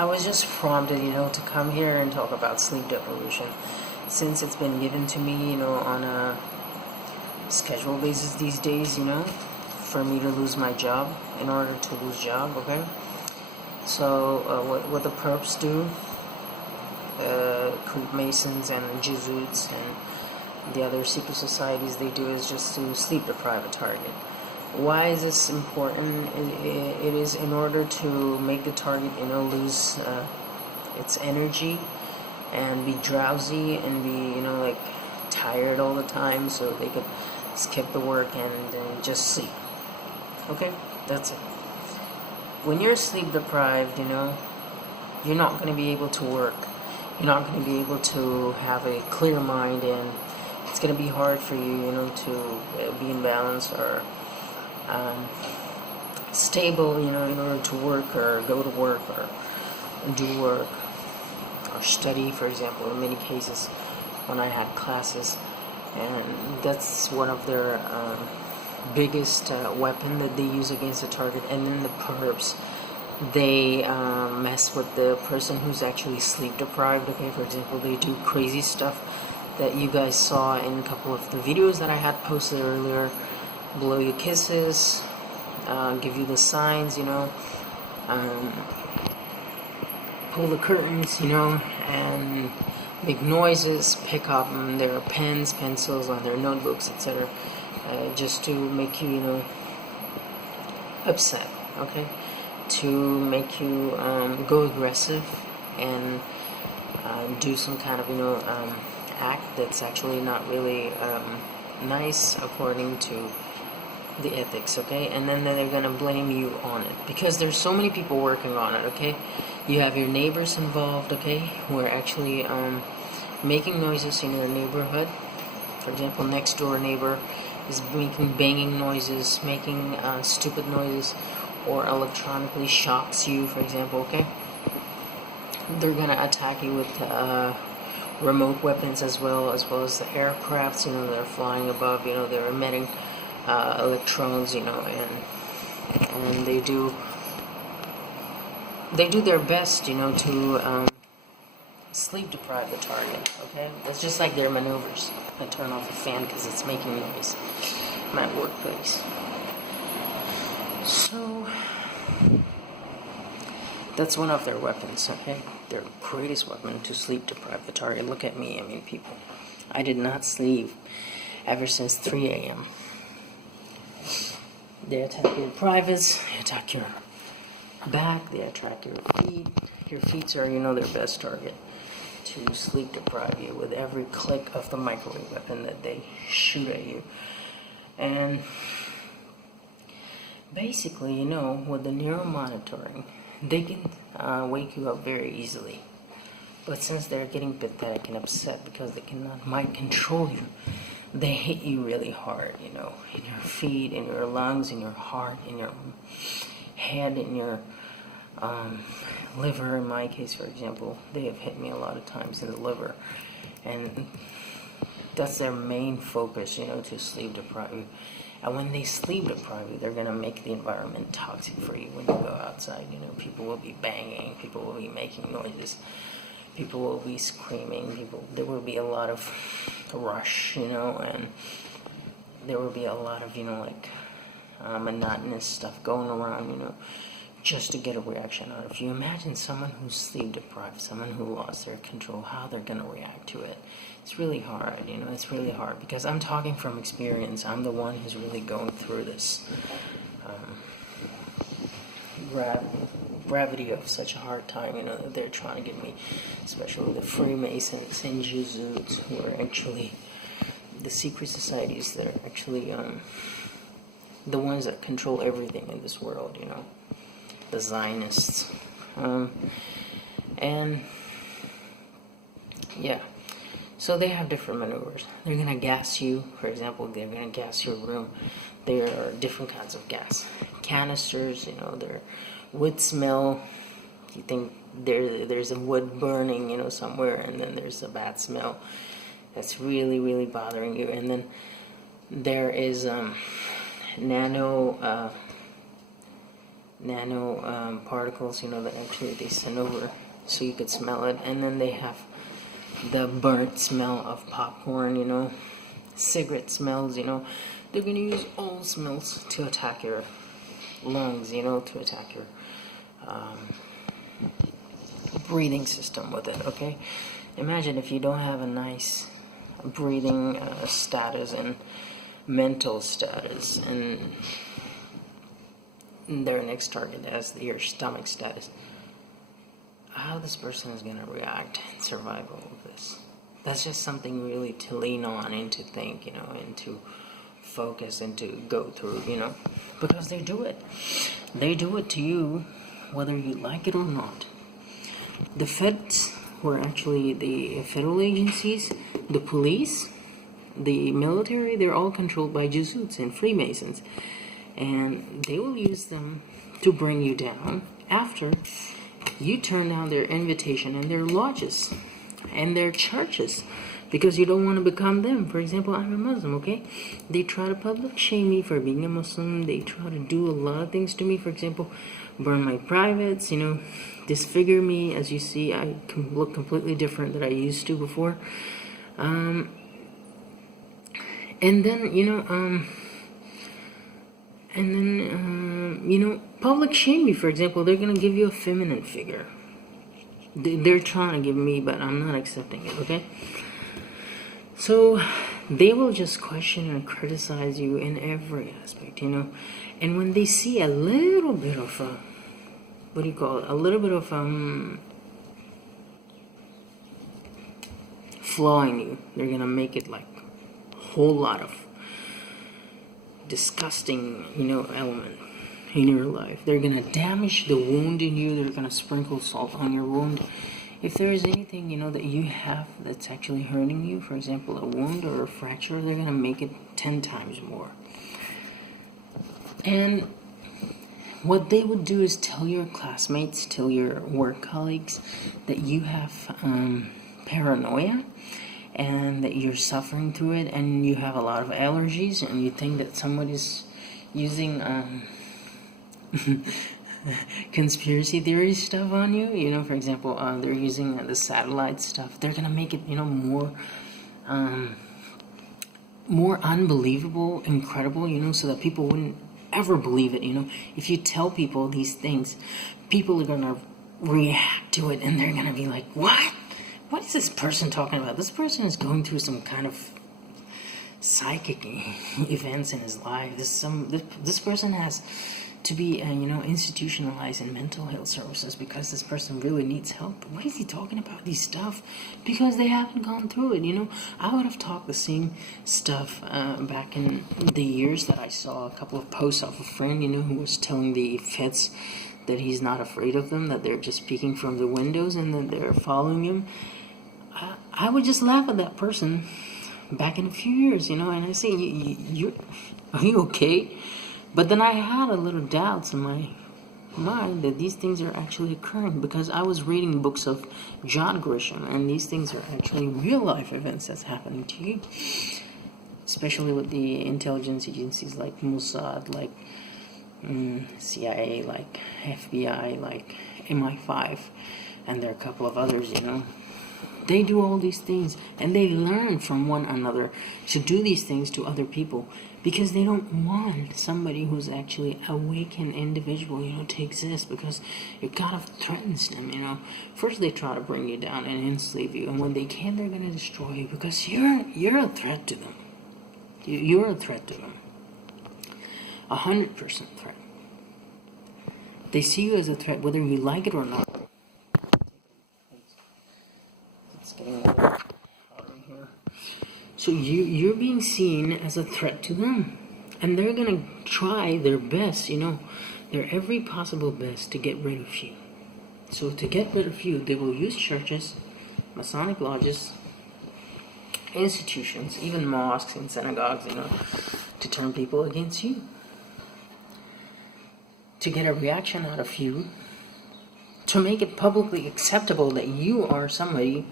I was just prompted, to come here and talk about sleep deprivation, since it's been given to me, on a schedule basis these days, for me to lose my job, in order to lose job, okay? So, what the perps do, Masons and Jesuits and the other secret societies, they do is just to sleep deprive a target. Why is this important? It is in order to make the target, lose its energy and be drowsy and be, like tired all the time, so they could skip the work and just sleep. Okay, that's it. When you're sleep deprived, you're not going to be able to work. You're not going to be able to have a clear mind, and it's going to be hard for you, to be in balance or stable, in order to work or go to work or do work or study, for example, in many cases when I had classes. And that's one of their biggest weapon that they use against the target. And then the perps, they mess with the person who's actually sleep deprived. Okay, for example, they do crazy stuff that you guys saw in a couple of the videos that I had posted earlier. Blow you kisses, give you the signs, pull the curtains, and make noises, pick up their pens, pencils on their notebooks, etc., just to make you, upset, okay? To make you go aggressive and do some kind of, act that's actually not really nice according to the ethics, okay? And then they're gonna blame you on it because there's so many people working on it, okay? You have your neighbors involved, okay, who are actually making noises in your neighborhood. For example, next door neighbor is making banging noises, making stupid noises, or electronically shocks you, for example, okay? They're gonna attack you with remote weapons as well as the aircrafts, they're flying above, they're emitting electrons, and they do their best, to sleep deprive the target, okay? It's just like their maneuvers. I turn off the fan because it's making noise in my workplace. So, that's one of their weapons, okay? Their greatest weapon to sleep deprive the target. Look at me, people. I did not sleep ever since 3 a.m. They attack your privates, they attack your back, they attack your feet. Your feet are, their best target to sleep deprive you with every click of the microwave weapon that they shoot at you. And basically, with the neuromonitoring, they can wake you up very easily. But since they're getting pathetic and upset because they cannot mind control you, they hit you really hard, in your feet, in your lungs, in your heart, in your head, in your liver. In my case, for example, they have hit me a lot of times in the liver. And that's their main focus, to sleep deprive you. And when they sleep deprive you, they're going to make the environment toxic for you when you go outside. People will be banging, people will be making noises, people will be screaming, there will be a lot of rush, and there will be a lot of, monotonous stuff going around, just to get a reaction out of you. Imagine someone who's sleep deprived, someone who lost their control, how they're going to react to it. It's really hard, it's really hard because I'm talking from experience. I'm the one who's really going through this gravity of such a hard time, that they're trying to give me, especially the Freemasons and Jesuits, who are actually the secret societies that are actually the ones that control everything in this world, the Zionists. And yeah, so they have different maneuvers. They're gonna gas you, for example, they're gonna gas your room. There are different kinds of gas. Canisters, they're wood smell. You think there's a wood burning, somewhere, and then there's a bad smell that's really, really bothering you. And then there is nano nano particles, that actually they send over so you could smell it. And then they have the burnt smell of popcorn, cigarette smells, they're gonna use all smells to attack your lungs, to attack your breathing system with it, okay? Imagine if you don't have a nice breathing status and mental status, and their next target as your stomach status, how this person is gonna react and survive all of this. That's just something really to lean on and to think, and to focus and to go through, because they do it. They do it to you, whether you like it or not. The feds were actually the federal agencies, the police, the military, they're all controlled by Jesuits and Freemasons. And they will use them to bring you down after you turn down their invitation and their lodges and their churches, because you don't want to become them. For example, I'm a Muslim, okay? They try to public shame me for being a Muslim. They try to do a lot of things to me. For example, burn my privates, disfigure me. As you see, I look completely different than I used to before. And then, public shame me. For example, they're going to give you a feminine figure. They're trying to give me, but I'm not accepting it, okay? So they will just question and criticize you in every aspect, And when they see a little bit of a little bit of flaw in you, they're gonna make it like a whole lot of disgusting, element in your life. They're gonna damage the wound in you. They're gonna sprinkle salt on your wound. If there is anything, that you have that's actually hurting you, for example, a wound or a fracture, they're gonna make it 10 times more. And what they would do is tell your classmates, tell your work colleagues that you have paranoia and that you're suffering through it, and you have a lot of allergies, and you think that somebody's using conspiracy theory stuff on you. For example, they're using the satellite stuff. They're gonna make it, more unbelievable, incredible, so that people wouldn't ever believe it. If you tell people these things, people are gonna react to it, and they're gonna be like, what is this person talking about? This person is going through some kind of psychic events in his life. This person has to be institutionalized in mental health services because this person really needs help. What is he talking about, these stuff? Because they haven't gone through it. I would have talked the same stuff back in the years that I saw a couple of posts off a friend, who was telling the feds that he's not afraid of them, that they're just peeking from the windows and that they're following him. I would just laugh at that person back in a few years, and I say, are you okay? But then I had a little doubts in my mind that these things are actually occurring, because I was reading books of John Grisham, and these things are actually real life events that's happening to you, especially with the intelligence agencies like Mossad, like CIA, like FBI, like MI5, and there are a couple of others, They do all these things, and they learn from one another to do these things to other people, because they don't want somebody who's actually awakened individual, to exist, because it kind of threatens them, First they try to bring you down and enslave you, and when they can, they're going to destroy you, because you're a threat to them. You're a threat to them. 100% threat. They see you as a threat, whether you like it or not. It's getting hot in here. So you're being seen as a threat to them, and they're gonna try their best, their every possible best to get rid of you. So to get rid of you, they will use churches, Masonic lodges, institutions, even mosques and synagogues, to turn people against you. To get a reaction out of you, to make it publicly acceptable that you are somebody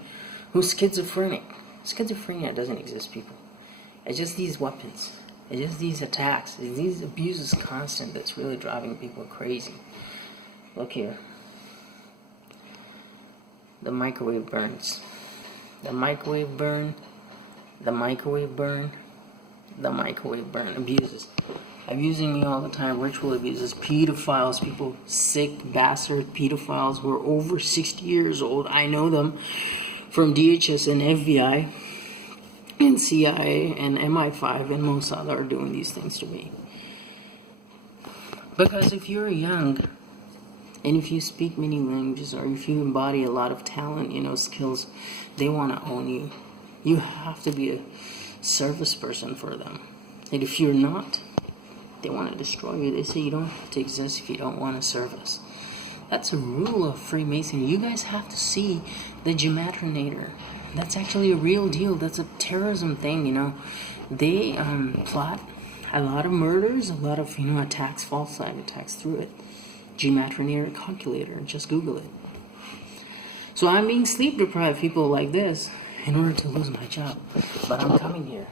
who's schizophrenic. Schizophrenia doesn't exist, people. It's just these weapons. It's just these attacks, these abuses constant that's really driving people crazy. Look here. The microwave burns. The microwave burn. The microwave burn. The microwave burn. Abuses. Abusing me all the time. Ritual abuses. Pedophiles. People, sick bastard pedophiles who are over 60 years old. I know them from DHS and FBI and CIA and MI5 and Mossad are doing these things to me. Because if you're young and if you speak many languages or if you embody a lot of talent, skills, they want to own you. You have to be a service person for them. And if you're not, they want to destroy you. They say you don't have to exist if you don't want to service. That's a rule of Freemasonry. You guys have to see the Gematrinator. That's actually a real deal. That's a terrorism thing, They plot a lot of murders, a lot of, attacks, false flag attacks through it. Gematrinator calculator. Just Google it. So I'm being sleep deprived, people like this, in order to lose my job. But I'm coming here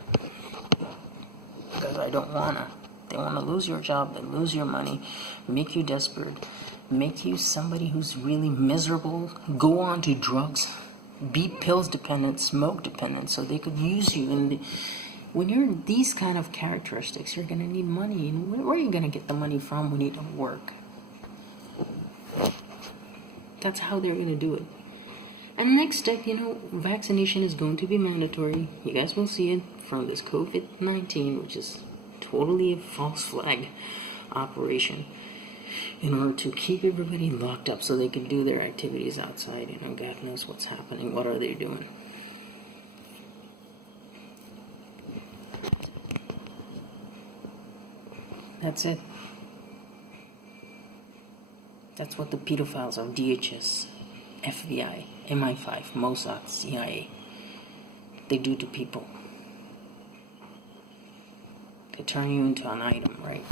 because I don't wanna. They want to lose your job, they lose your money, make you desperate, make you somebody who's really miserable, go on to drugs, be pills dependent, smoke dependent, so they could use you. And when you're these kind of characteristics, you're going to need money. And where are you going to get the money from when you don't work? That's how they're going to do it. And next step, vaccination is going to be mandatory. You guys will see it from this COVID-19, which is totally a false flag operation in order to keep everybody locked up so they can do their activities outside. God knows what's happening. What are they doing? That's it. That's what the pedophiles of DHS, FBI, MI5, Mossad, CIA, they do to people. They turn you into an item, right?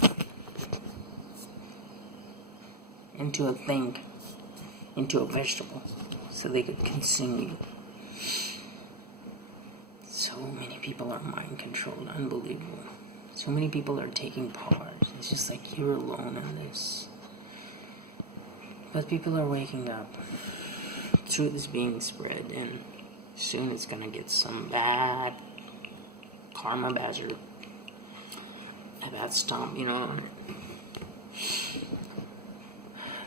Into a thing. Into a vegetable. So they could consume you. So many people are mind controlled. Unbelievable. So many people are taking part. It's just like you're alone in this. But people are waking up. Truth is being spread, and soon it's gonna get some bad karma badger. A bad stomp,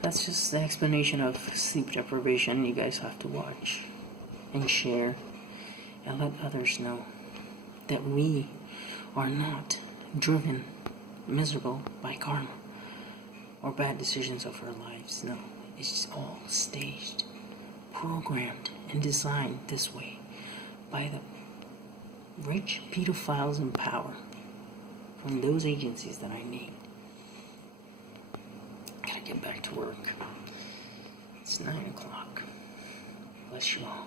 That's just the explanation of sleep deprivation. You guys have to watch and share and let others know that we are not driven, miserable by karma or bad decisions of our lives. No, it's just all staged, programmed, and designed this way by the rich pedophiles in power from those agencies that I named. I gotta get back to work. It's 9 o'clock. Bless you all.